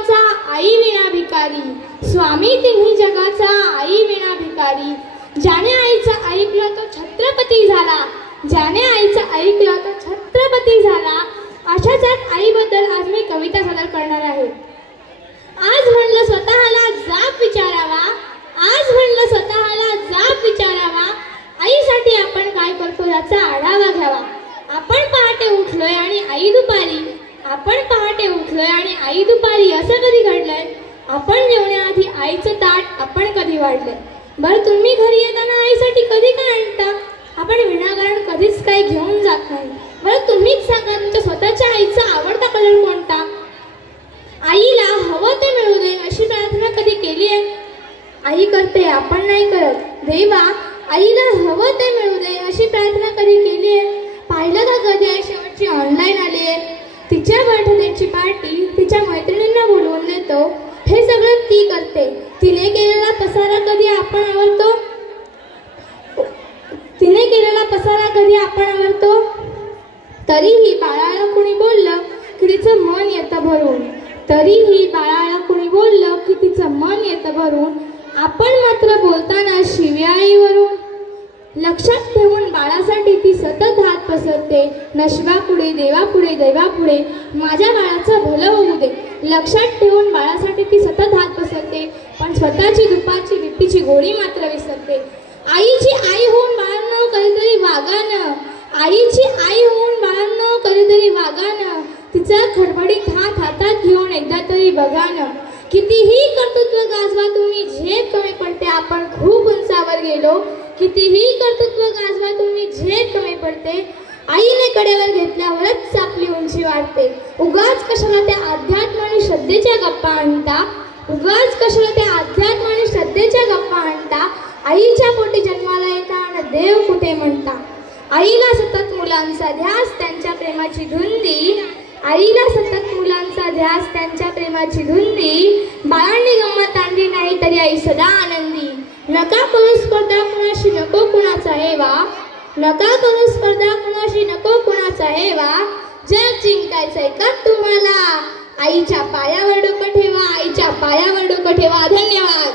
जगाचा आई विना भिकारी, स्वामी तिन्ही जगाचा आई विना भिकारी। ज्याने आईचं ऐकलं तो छत्रपती झाला, ज्याने आईचं ऐकलं तो छत्रपती झाला। अशाच एक आईबद्दल आज मी कविता सादर करणार आहे। आज म्हणलं स्वतःला जाब विचारावा, आज म्हणलं स्वतःला जाब विचारावा, आईसाठी आपण काय करतो याचा आढावा घ्यावा। आपण पहाटे उठलोय आणि आई दुपारी, आपण पहाटे उठलोय आणि आई दुपारी, असं कधी घडलंय? आपण जेवण्याआधी आईचं ताट आपण कधी वाढलंय? बरं, तुम्ही घरी येताना आईसाठी कधी काय आणता? आपण विनाकारण कधीच काही घेऊन जात नाही। बरं, तुम्हीच सांगा, तुमच्या स्वतःच्या आईचा आवडता कलर कोणता? आईला हवं ते मिळू दे अशी प्रार्थना कधी केली आहे? आई करते, आपण नाही करत। देवा, आईला हवं ते मिळू दे अशी प्रार्थना कधी केली आहे? पाहिलं का कधी आई शेवटची ऑनलाईन आली आहे? तिच्या बर्थडेची पार्टी तिच्या मैत्रिणींना बोलवून देतो, हे सगळं ती करते। तिने केलेला पसारा कधी आपण आवरतो? तिने केलेला पसारा कधी आपण आवरतो? तरीही बाळाला कुणी बोललं की तिचं मन येतं भरून, तरीही बाळाला कुणी बोललं की तिचं मन येतं भरून। आपण मात्र बोलताना शिव्याईवरून। लक्षात ठेवून बाळासाठी ती सतत हात पसरते, नशिबापुढे देवापुढे दैवापुढे माझ्या बाळाचं भलं होऊ दे। लक्षात ठेवून बाळासाठी ती सतत हात पसरते, पण स्वतःची दुपारची बीपीची गोळी मात्र विसरते। आईची आई होऊन बाळांनो कधीतरी वागानं, आईची आई होऊन बाळांनो कधीतरी वागानं, तिचा खडबडीत हात हातात घेऊन एकदा तरी बघानं। कितीही कर्तृत्व गाजवा तुम्ही, झेप कमी पडते, आपण खूप उंचावर गेलो। कितीही कर्तृत्व गाजवा तुम्ही, झेप कमी पडते, आईने कडेवर घेतल्यावरच आपली उंची वाढते। उगाच कशाला त्या अध्यात्म आणि श्रद्धेच्या गप्पा आणता, उगाच कशाला त्या अध्यात्म आणि श्रद्धेच्या गप्पा आणता। आईच्या पोटी जन्माला येता आणि देव कुठे म्हणता। आईला सतत मुलांचा ध्यास, त्यांच्या प्रेमाची धुंदी, आईला सतत मुलांचा ध्यास, त्यांच्या प्रेमाची धुंदी। बाळांनी गंमत आणली नाही तरी आई सदा आनंदी। नका करू स्पर्धा कुणाशी, नको कुणाचा हेवा, नका करू स्पर्धा कुणाशी, नको कुणाचा हेवा। जग जिंकायचंय का तुम्हाला? आईच्या पायावर डोकं ठेवा, आईच्या पायावर डोकं ठेवा। धन्यवाद।